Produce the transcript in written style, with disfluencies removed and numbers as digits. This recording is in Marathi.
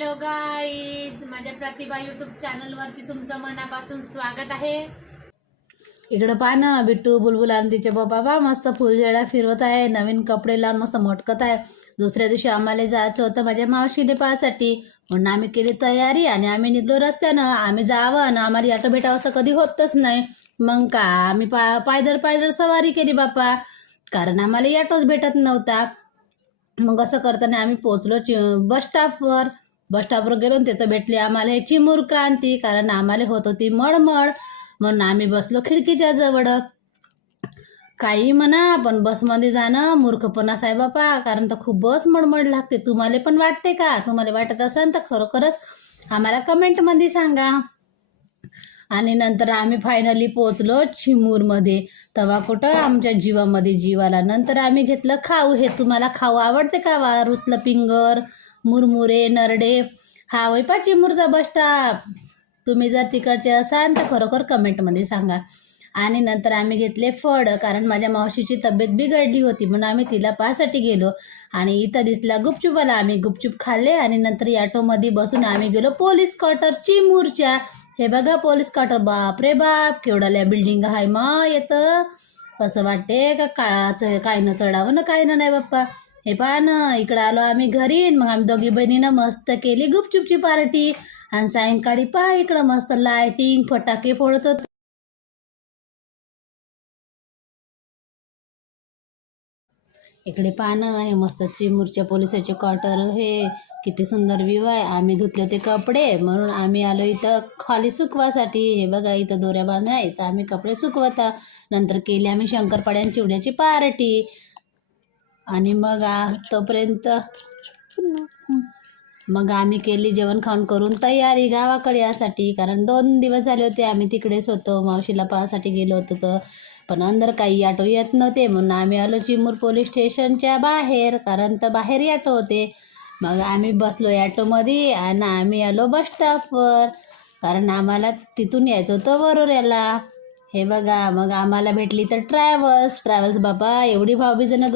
हॅलो गाईज, माझ्या प्रतिभा यूट्यूब चॅनलवरती तुमचं मनापासून स्वागत आहे. इकडं पहा ना, बिट्टू बुलबुल आणि तिचे बाबा मस्त फुलझड्या फिरवत आहे, नवीन कपडे लावून मस्त मटकत आहे. दुसऱ्या दिवशी आम्हाला जायचं होतं माझ्या मावशीने पाहासाठी, म्हणून आम्ही केली तयारी आणि आम्ही निघलो रस्त्यानं. आम्ही जावं ना, आम्हाला ऑटो भेटावं असं कधी होतच नाही. मग का आम्ही पायदळ सवारी केली बापा, कारण आम्हाला ऑटोच भेटत नव्हता. मग असं करताना आम्ही पोचलो बस स्टॉपवर गेलो आणि तिथं भेटली आम्हाला हे चिमूर क्रांती, कारण आम्हाला होत होती मळमळ. म्हणून आम्ही बसलो खिडकीच्या जवळ. काही म्हणा, पण बसमध्ये जाणं मूर्खपणाच आहे बापा, कारण तर खूप बस मळमळ लागते. तुम्हाला पण वाटते का? तुम्हाला वाटत असेल तर खरोखरच आम्हाला कमेंटमध्ये सांगा. आणि नंतर आम्ही फायनली पोचलो चिमूरमध्ये. तेव्हा कुठं आमच्या जीवामध्ये जीव आला. नंतर आम्ही घेतलं खाऊ. हे तुम्हाला खाऊ आवडते का? रुतलं पिंगर, मुरमुरे, नरडे. हा होय पा चिमूरचा बस स्टॉप. तुम्ही जर तिकडचे असाल तर खरोखर कमेंटमध्ये सांगा. आणि नंतर आम्ही घेतले फळ, कारण माझ्या मावशीची तब्येत बिघडली होती म्हणून आम्ही तिला पाहासाठी गेलो. आणि इथं दिसला गुपचूपवाला, आम्ही गुपचूप खाल्ले. आणि नंतर ऑटोमध्ये बसून आम्ही गेलो पोलीस क्वार्टर चिमूरच्या. हे बघा पोलीस क्वार्टर, बाप रे बाप, केवढ्या बिल्डिंग आहे. मग येतं असं वाटते का काय न चढावं ना काय ना नाही बाप्पा. हे पहा ना, इकडं आलो आम्ही घरी. मग आम्ही दोघी बहिणीनं मस्त केली गुपचूपची पार्टी. आणि सायंकाळी पहा इकडं मस्त लायटिंग फटाके फोडत होते. इकडे पानं आहे मस्त चिमूरच्या पोलिसाचे क्वार्टर. हे किती सुंदर व्ह्यू आहे. आम्ही धुतले होते कपडे म्हणून आम्ही आलो इथं खाली सुकवासाठी. हे बघा इथं दोऱ्या बांधल्या आहे, इथं आम्ही कपडे सुकवता. नंतर केली आम्ही शंकरपाड्या आणि चिवड्याची पार्टी. आणि मग तोपर्यंत मग आम्ही केली जेवण खाऊन करून तयारी गावाकडे यासाठी, कारण 2 दिवस झाले होते आम्ही तिकडेच होतो, मावशीला पाहासाठी गेलो होतो. तर पण अंदर काही ऑटो येत नव्हते म्हणून आम्ही आलो चिमूर पोलीस स्टेशनच्या बाहेर, कारण तर बाहेर ऑटो होते. मग आम्ही बसलो ऑटोमध्ये आणि आम्ही आलो बस स्टॉपवर, कारण आम्हाला तिथून यायचं होतं वरोऱ्याला. हे बघा, मग आम्हाला भेटली तर ट्रॅव्हल्स बाबा. एवढी भाऊबीजनं